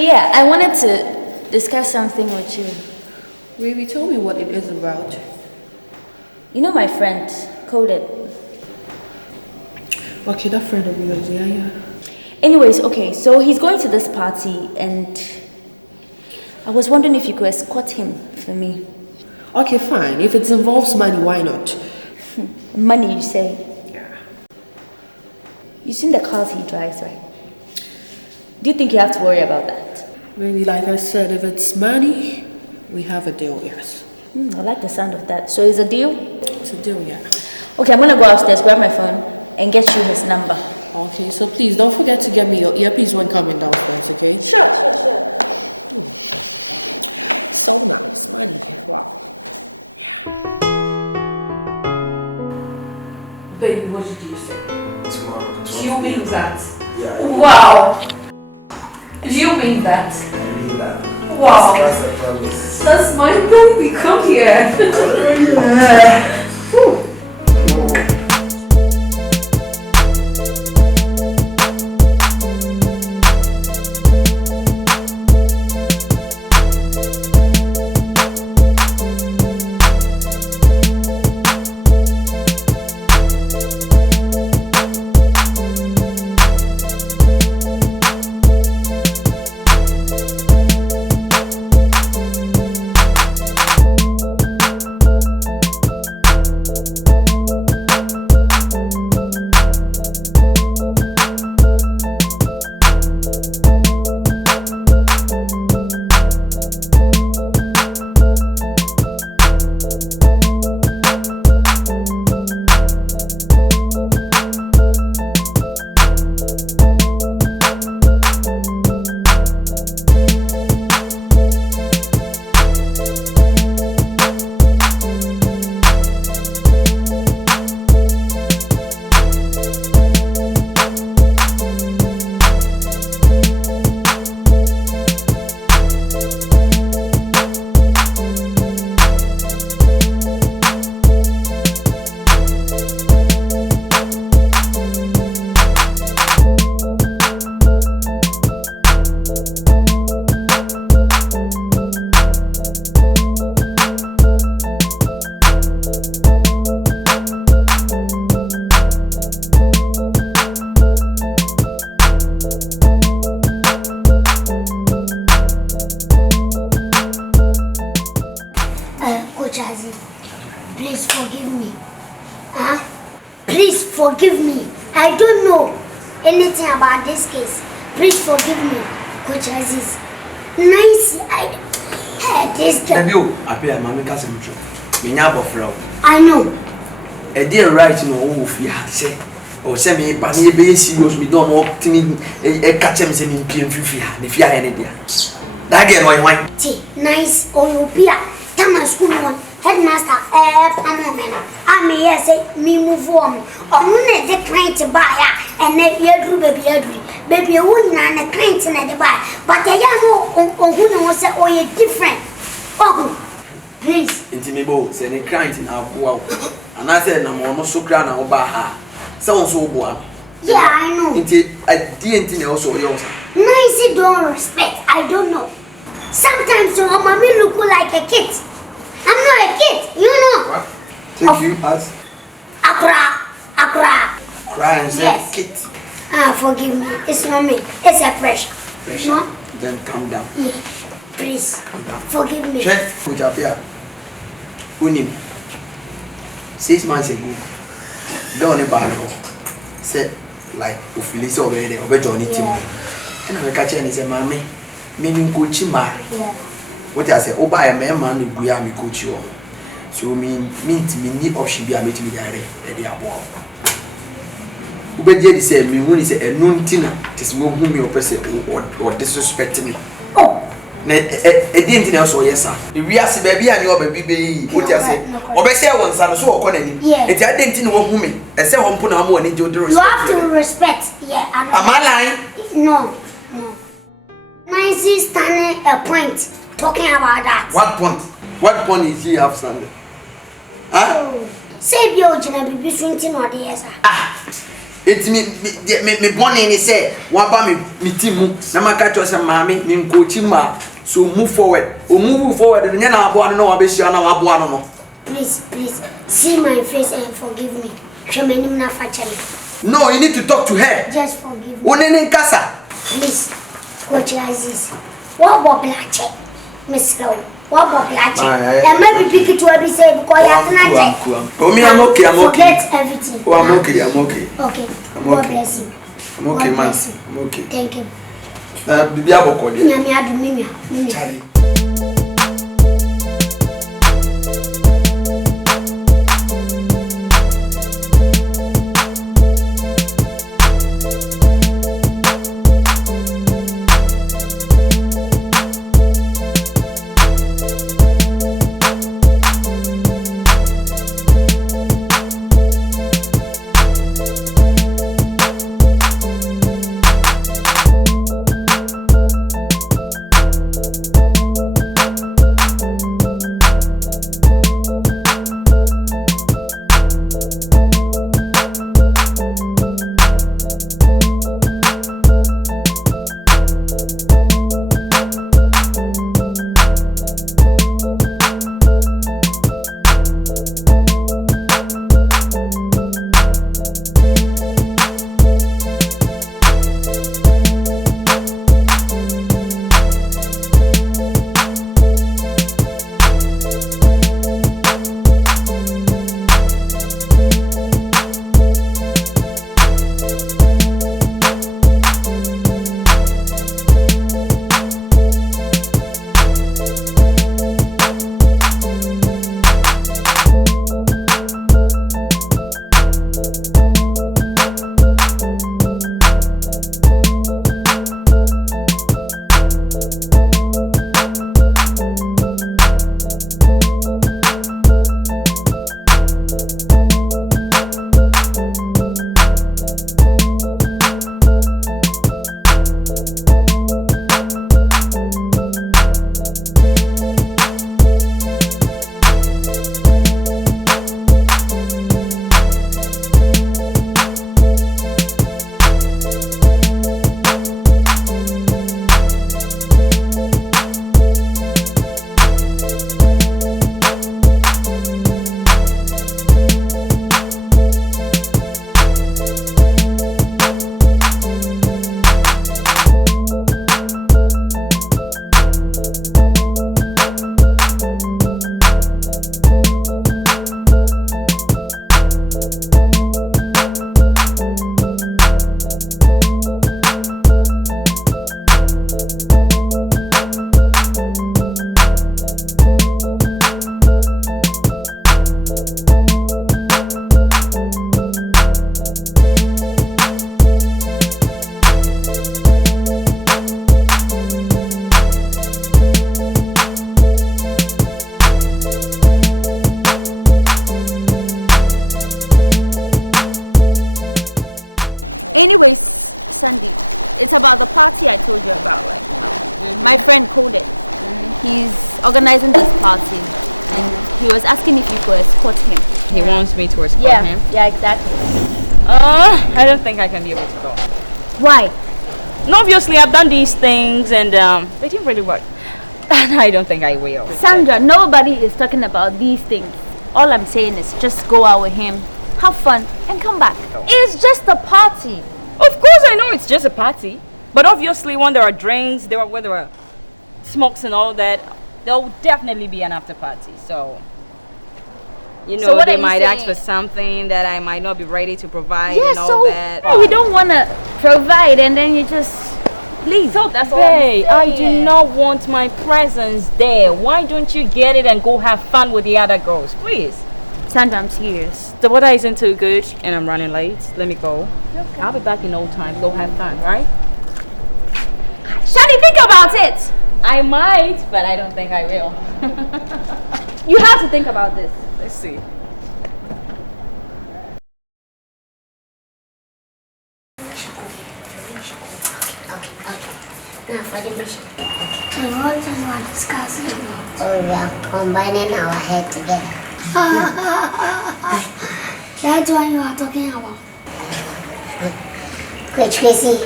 yeah, I wanted to discuss something with you. Baby, tell me what it is about. You know my friend, Coded. Okay, that friend of yours, yeah. Anyways, okay, so he's going to this party and I was wondering if you could escort him for me. Okay, fine. If it involves money, why not? Money, you say? Yeah. You've seen the cars he drives, right? Do you think you have to worry about that? Maybe, like I said, if it's money, we have a deal, yes. I like the sound of that. So it's a deal? It's a deal, yeah. Okay, I'm gonna go upstairs, grab my phone, and get you his number. Okay, so please don't forget to get me your earpiece when coming downstairs, okay? Sure. So nice, money. Wow. Yeah. Baby, what did you say? Do you mean that? Yeah. Wow. Do you mean that? Wow. That's my baby. Come here. Please forgive me. Please forgive me. I don't know anything about this case. Please forgive me, Coach Aziz. Nice. This guy. I know. A dear right no say. Or send me Panny Bay serious, we don't walk to me a catch him sending PM50 if you are any dear. That get my wine. Nice. Olupia. Tama school one. Headmaster, I may say, me move on. Only the client to buy, and then you do baby, a woman and a client in the buy. But the young who knows that or different. Oh, please. Intimate, send a client in our poor. And I said, I'm almost so crown over her. Sounds so boy. Yeah, I know. I didn't also yours. Nice, don't respect. I don't know. Sometimes your mommy look like a kid. I'm not a kid, you know. What? Take you as Accra. Cry and say yes. Kid. Forgive me. It's not me. It's a pressure. No? Then calm down. Yeah. Please. Forgive me. Check. Put up here. Unim. 6 months ago. Don't ever said like Ufilisi already over Johnny Tim. And I catch and he said, Mammy, meaning coach marry. What I say, oh, by a man, we are me coach you. So mean me option be a meeting with the above. Ubedi say me when he say a known tinner, tis whom you oppress or disrespect me. Oh, a didn't also, yes, sir. If we are baby and your baby, what I say, obviously, I want son so on any. It's I didn't know woman, and say one put on more and you have to respect. Yeah, am I lying? No. Nice is standing a point talking about that. What point? What point is he have standing? Huh? Say, be original, be swinging or the yes. It's me born and say, what about me team? Namakato and mammy, me coaching. So move forward. Move forward. And then I want to know about Please, see my face and forgive me. No, you need to talk to her. Just forgive me. Please. Coach Aziz. What about black check? Miss Lowe. What about black check? And maybe pick it to every say because you have not check. Oh, me, I'm okay. Forget everything. Oh, I'm okay. Okay. God bless you. I'm okay, man. I'm okay. Thank you. Bibi aboko de. Nyame adu mimi. Anyways, Sandy, it's about the party I told you about, like, my friend called it. He's organizing this party, and he was asking if you could escort him. He wants me to escort him? Yeah, exactly. I don't think I can be able to go. Why? No, obviously I've done these things and they didn't really work. And I don't think I will. Sandra, nobody is talking about these things. All I'm saying is just go out with him, have fun, and come back. It's just a party. Of course I know it's just a party. But obviously when there are drinks, where there are smokes and all that, there will definitely be an after party. So, you know, so they might ask for something that I might not be ready to provide and all that. We don't want to provide and then you just leave. So that's all I'm saying. I do not want my presence there. Why don't you get it and go have fun with the other girls, please? Sandra, I'm serious. The weather isn't too good and I'm running late. Let me go. Okay. I'll be back in no time. Go have fun, right? Shani, think about it. I might, but I don't think I will. You have to think about this. Let's see. Now for the mission. What is what discussing? Oh, we are combining our head together. That's what you are talking about. Coach Casey,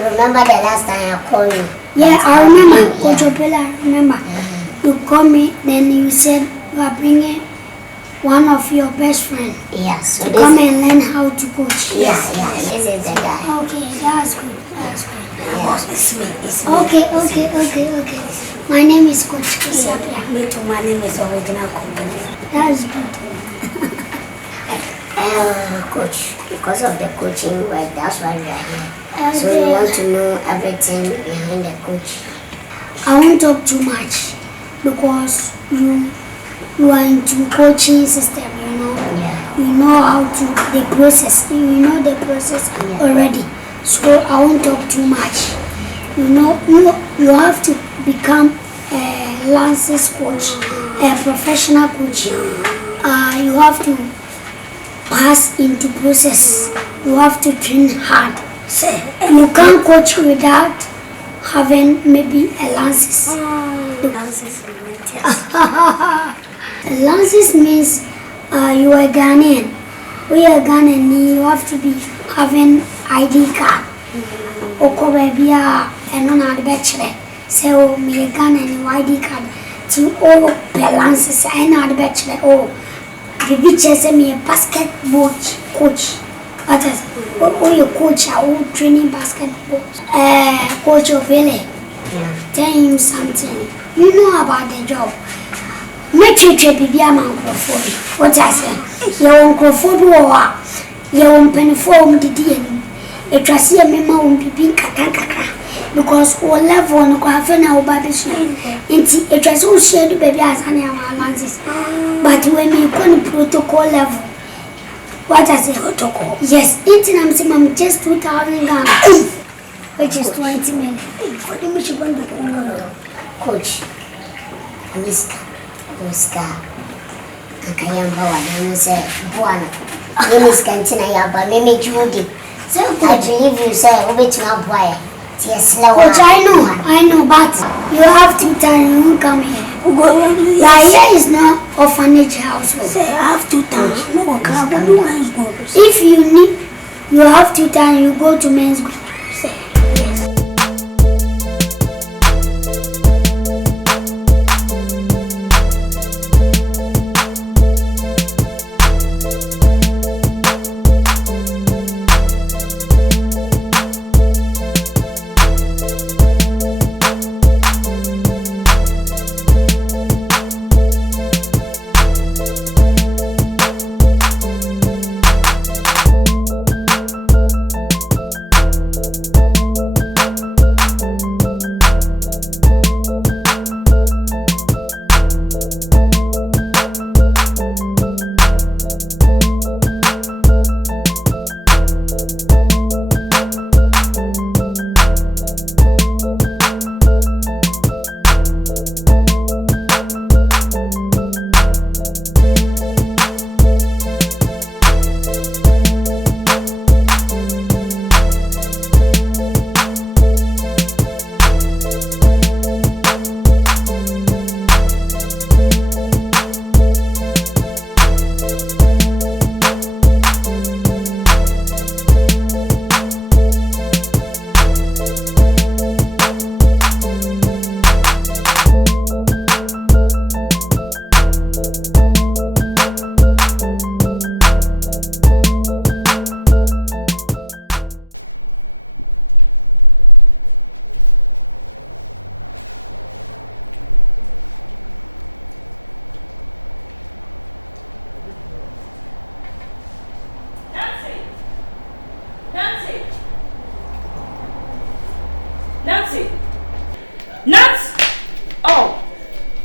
remember the last time I called you? Yeah, I remember. Coach Opela, I remember. You called me, then you said you are bringing one of your best friends. Yeah, so to come and learn how to coach. Yeah, this is the guy. Okay, that's good. That's good. Yeah. It's me. Okay. My name is Coach Casey. Me too, my name is Original Company. That's good. Coach, because of the coaching work, that's why we are here. Okay. So you want to know everything behind the coach. I won't talk too much because you are into coaching system, you know. Yeah. You know how to the process. You know the process already. So I won't talk too much. You know, you have to become a licensed coach, a professional coach. You have to pass into process. You have to train hard. You can't coach without having maybe a license. License means you are Ghanaian. We are Ghanaian. You have to be having ID card. Oko baby and on the bachelor. So me a Ghanaian ID card. To all license I know the bachelor. Oh, the teacher send me a basketball coach. What is your coach? I will training basketball. Coach Opele. Tell him something. You know about the job. Make sure you be a man. What I say? Your uncle for your own penny form the DNA. It was here, me won't be being katakaka. Because all level on the have now baby soon. It was all shared baby as an analysis. But when you go protocol level, what I say protocol? Yes, I'm saying just 2,000 Ghana, which is 20 million. What do you Coach, Oscar, Akayamba, and say, Buana, Miss Cantina Yaba, Mimi Judy. So I believe you say, which now boy. Yes, Coach, I know, but you have to tell you come here. Here is not orphanage house. I have to tell you. If you need, you have to tell you go to men's group.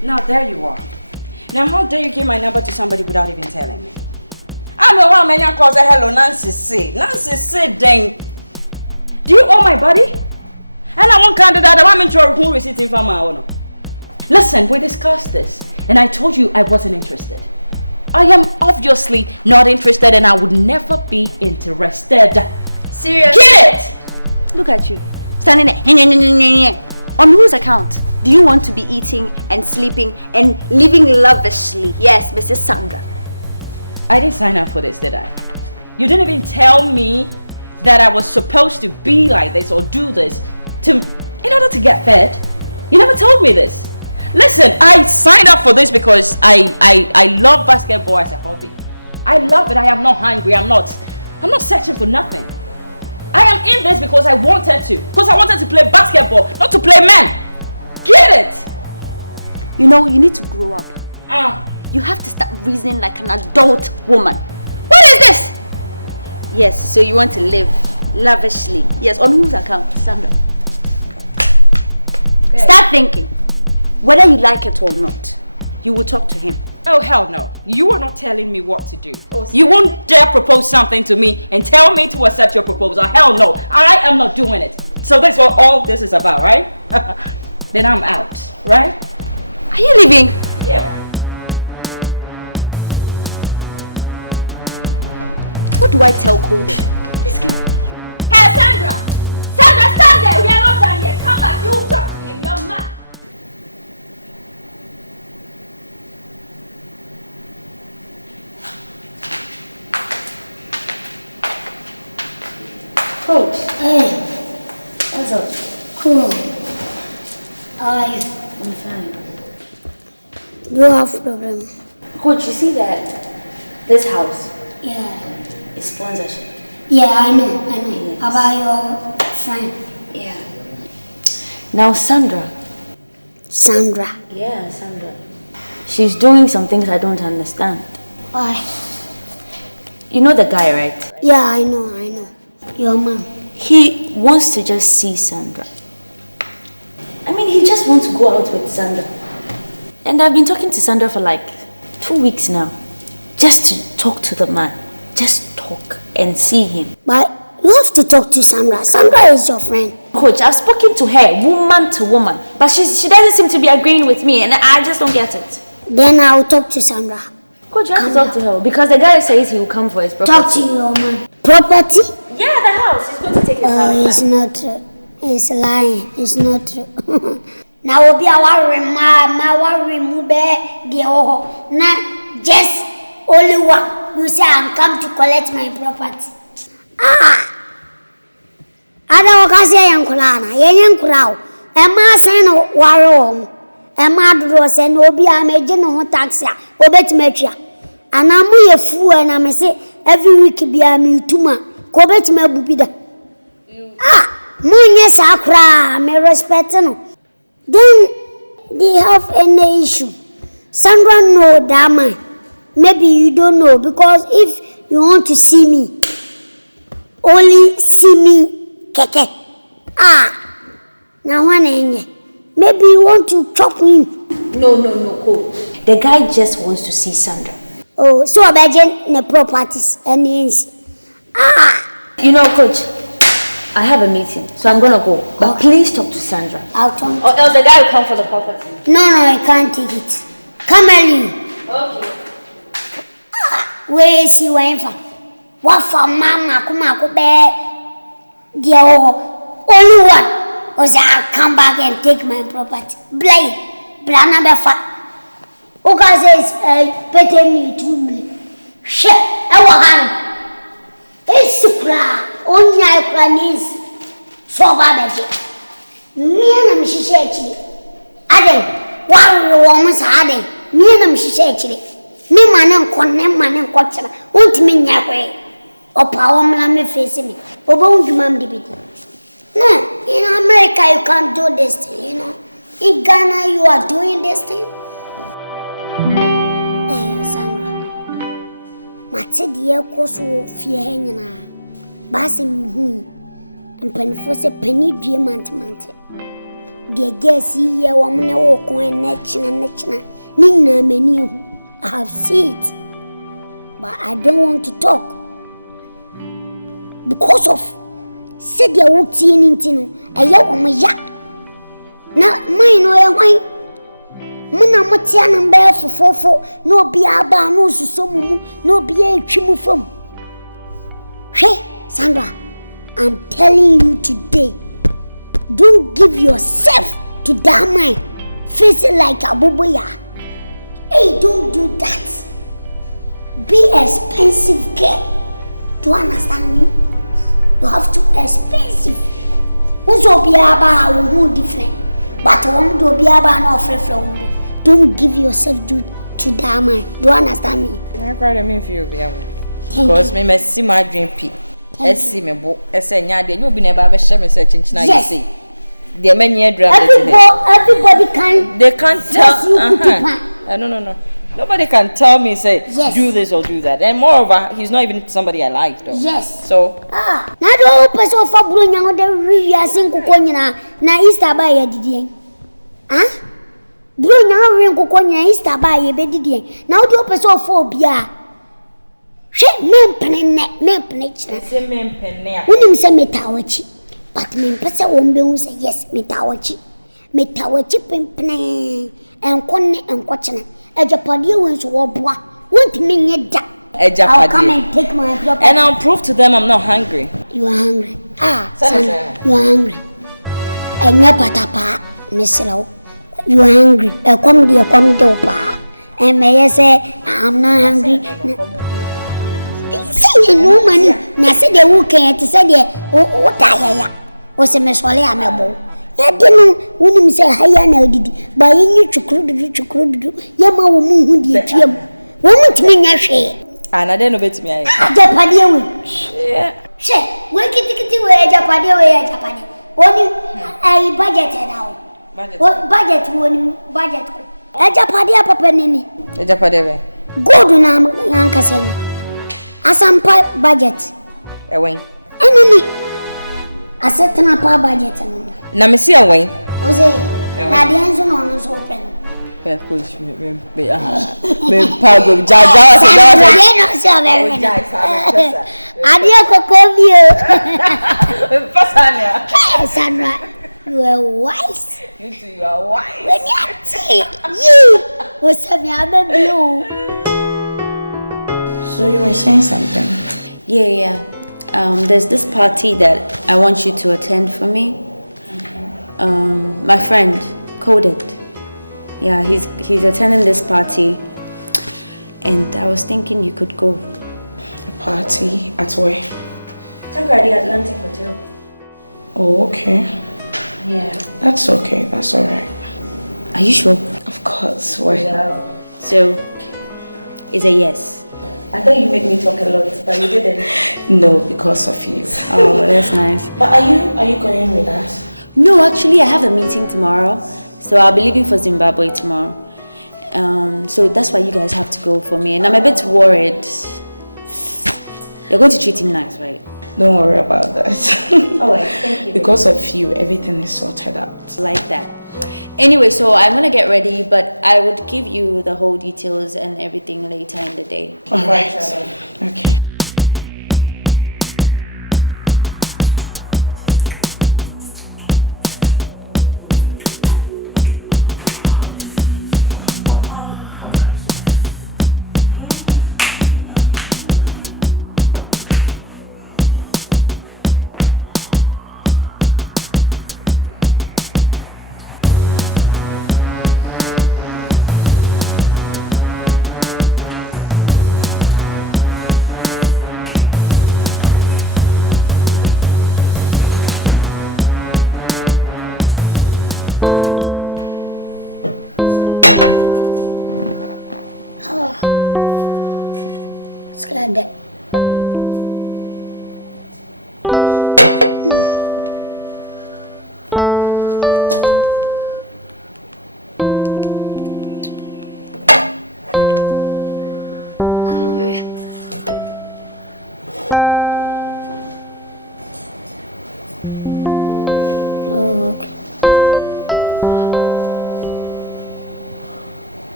Now there you are. Now how dare you give my number to somebody without even telling me? I know how many calls a hello Nancy say. Nancy said then. Do you owe my body? And I won't count that I want to who receiving from my owner. Listen, we discussed this and I told you I wasn't interested. I am obviously not interested and I would never be interested. Seriously? Get it! Look at you. Standing there. On whose account do you want to be eating and sleeping and living lavishly? Yes, Mrs. Sandra. I didn't sign up for this, did I? You didn't even tell me that I was supposed to be like this or do this in order to get fed? You never told me this. Listen, I signed up for this because I love basketball as a hobby. I love it. I am not hungry. I'm not searching for nothing. I am in this because I wanted to. Because I wanted to play basketball, not to play men. Get it? You know, you need to grow up. You have to start reasoning like an adult woman. What is this? Yes, so you want to live lavishly. Yes, on whose account, Sandra? Okay. Start thinking. Whether you like it or not, you will talk to him. Oh, hell no. You are not telling me what to do. Oh, you won't dare propose something to me and tell me to accept your proposal. Hell no. I am not doing it. So that's what all this is about, right? Then I'm out, right? Are you leaving? Yeah. What do I tell Cody? This girl. Hey, Sandra! Sandra, stand there! We are not done yet. Come back. You talk to him. You're mad. Coach. Hey. What's up? Cool. How are you? I'm fine. Do you have problem? Coach, you see that this house Yeah. is sponsorship. Yeah, I know. Yes. About your friend. Yeah. Now Sandra. Sandra. Yeah, Sandra. She's doing some things I don't understand. Why? You know the guy, right? Yeah, I know. Your mom. He wants to just see Sandra. I mean, he just wants to go out with Sandra. And I've been talking to Sandra for like 2 weeks now. Just to talk to the man. Just talk and see him. But you have to talk to Sandra. Sandra is your friend. Coach, I've spoken to her, woman to woman. But she doesn't seem to be agreeing with me and I just don't get it. Then I'll talk to Sandra. Coach, you have to talk to her because the guy says he will come for his property. Talk to your man. Property? Yeah, the house. He's going to take his house. Oh, it's not true. It's lying. It's not true. Now we'll be our remove the oho. Not just only one. You say I'm come to collect my property. Ada okasi yankulana. Yankulao. Emma sen waro. Emma do say no be ameje no taxi. Obetmetria. And I'm a fool and I'm say every week be a mutuma. Kobet me bubida. Munye sakra me respect no. Then they have any issue. Sandra know that man. Maybe you don't know because if you want to see me, only see me keke. Now one enye. Maybe you want to chop him. No, coach. The guy just wants to see Sandra. Oh, so I imagine the properties and You know, coach, I have a meeting, so I'm gonna go. But please talk to Sandra. I'll talk. Or else the guy will come for the property. No, I can't take it. Come early. Okay. Where is he went from? What for mama? Come be the only one. Or say I'll come back and take my property. Blana befa. Oka says, pay me 2 million. Shit, I will have. It's only I can so bad. Me and she said, Ade, one woman's Ade, me and she said, me man and quatcha, won't mean that way. Or power me facing me, or won't you, ma'am, no, in America you can't do this thing, you know. In Ghana you are doing this thing. Sandra, Mate dear Koso fear hanging. Bassing me, and Penfo say penny dream mante. Dear guess ye a woman walk on nature. Nina menu. I have seen it, but I don't want to talk because of said you won't see anything. A young ya. Now, mine or wine. Muna Matian and bear for fofo, no be a bar, no sumu, no be a chimu from. Hey, Sandra, I'm telling you today, don't give yourself to that man. Face it like a buboya. Hey, don't do that. Be expensive girl. Do you understand me? You have to expensive. Who's Obiaba who different? But one do Obiaba no free. Don't give yourself to that man. Do you understand me? I quite mean for you, because me see my dream pee. I see me book. I say, you'll be never share me searching now. You see, the men here everybody can. They can't tell. No. Nobody can tell me, say, yes, do this or do that. And moreover, he's not even somebody I like, though. Yes. So. Now the person for Bruno, the really are single coina. Now Easter by a didier. Bruno, ring coconia Easter by a bedidier. Now the person for Bia. Shake men penny. Say men penny. Wouldn't say metawachi. But men person won't say yes, metawachi. Metawachi penny. And conne and watching. Ejapadi wants to walk. Won't mean yet that. I'll come and take my property. And I'll prove to them I'm not hungry. You are hungry. Son, you are hungry. And your patapa, Miss Low. You are hungry. Come dear, come to pa. And may I say, I'm not hungry. See, no money. Now say the who can't say, what I was a Miss Wally Amabo. I don't know say higher now did by any chukrudu, Yama woman dear Tiam. Woman to me, share. And I don't know bet me. Japadia, share. Work it away, Japadia, Japani. Only I budgeted out. What budget won't budget? A Japadia papanini. A Japadia. Go to Nankasena. Asampa budget. A wing. Enemy. A certain apa budget. Na me see a wing. Ose, na the answer no so open. Of course, me pago jaja Adia kokobio. Pasania. Sandra, you are wise. You two, you are wise. When you say you was a blue. So you were saying something? Yeah. There's this party that I want you to attend for me. My friend Coded. Yeah, he's attending this party, and I was thinking you could go. A party at where? Temporary Atlantic Hotel. Oh, okay. Yeah. That's okay. That's all right. Are you sure? Of course. Why? Yeah. So, it's a yes. I thought you made me talk a lot, but you didn't. No, because of you. Oh, that's nice. But are you going with us? No, actually, I have a meeting tomorrow, so I'll be leaving for Zimbabwe tomorrow. So that's why you guys have to go for me, and I'm a bit worried. You're going to treat him nice, right? Don't worry about that. Alright, thank you. Because of you, everything is sorted out. Like that. Anyway, so I'm gonna get ready, but I would give you the whole details and everything later in the day. Alright. Okay.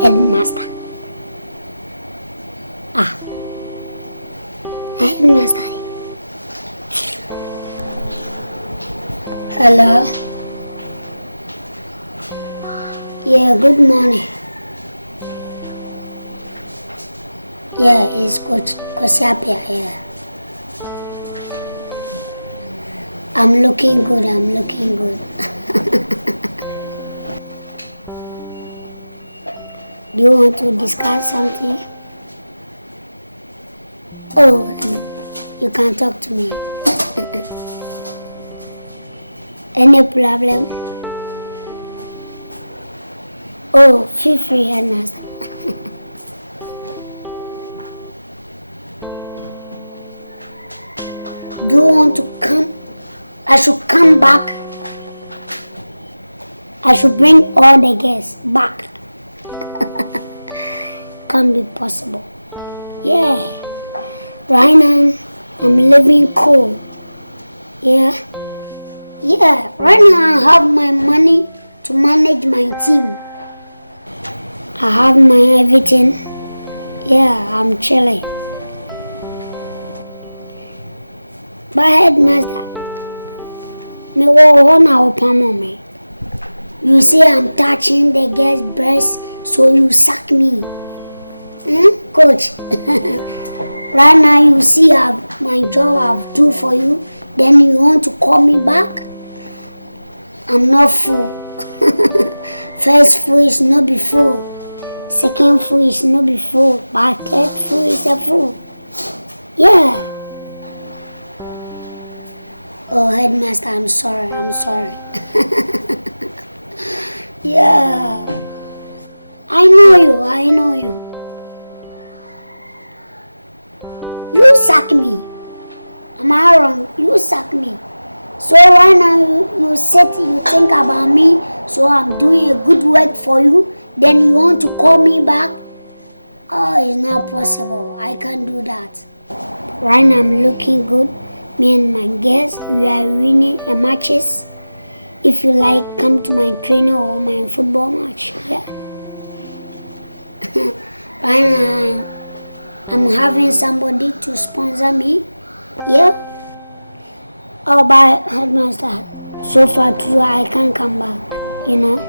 Headmaster. Headmaster. Hello. Yeah, good morning. Yeah, it's Coach Kosiapia here. I'm looking good. Do you want to discuss something? Oh, You can talk to me. Any problem? Oh, feel free, headmaster. Do you want to come? I should come back. I should bring all the guests back. Can't be possible. Yeah. Right now, I'm living cool. Yeah. Yeah. Right now, I have my money to manage my team. I have my everything. Yeah, I'm chilling. But headmaster, me will me. You say I'm touching the guest's breast, so you suck me. Coach? Right now you see my job I've do for you, then you want to call me back? I'm not full. First fool is not be full. Second fool is not be full. But third fool is a fool. Yeah. Oh, headmaster, I'm sorry. Yeah. I know you. You suck me. Am I wrong? You suck me. So right now you sit, you think about me, so I'm doing a good work for you, then you want to call me back? Oh, it's not possible. I can't do that. Right now I'm looking good. Me and my guests, we are winning a matches. If you like, come to my training or my football match. Yeah. Right now, I'm having somebody to sponsor me. Yeah. Oh, but headmaster, so far too, I can't come back. You know.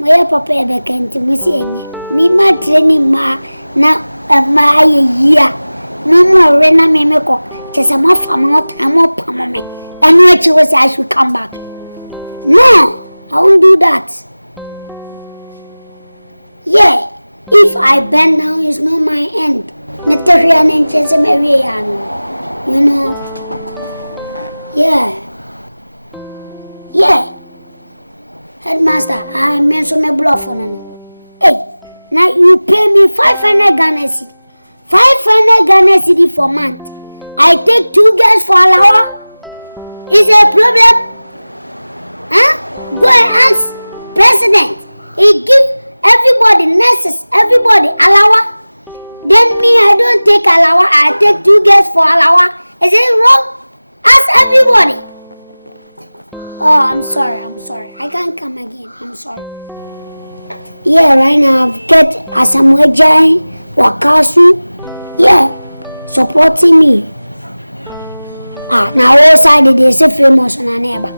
My papa ever came to me saying, "Me my training ma na my year. No more rena me me cook. Just a more family, I'm more pamame. And what you was I should come back. No, I won't do that. Yeah, if I bend down, it's not my end. You know. Yeah. Headmaster, I mentioned my bluff on it. Hey, now you pay me 500 Ghana cedi. 500 Ghana cedi for month. I take 2 girls for an hour. Is there a problem? Huh? Go and ask president. He give everybody, nurses, everybody alawa. Then me, I don't take alawa. I take 2 girls for alawa. Is it wrong? Ask everybody. Oh, I'm sorry. I can't come again. I'm sorry. Yeah, right now I've got Asamwejai, Wakasu. Yeah, supporting me. Now all side they say famous on a neighbor.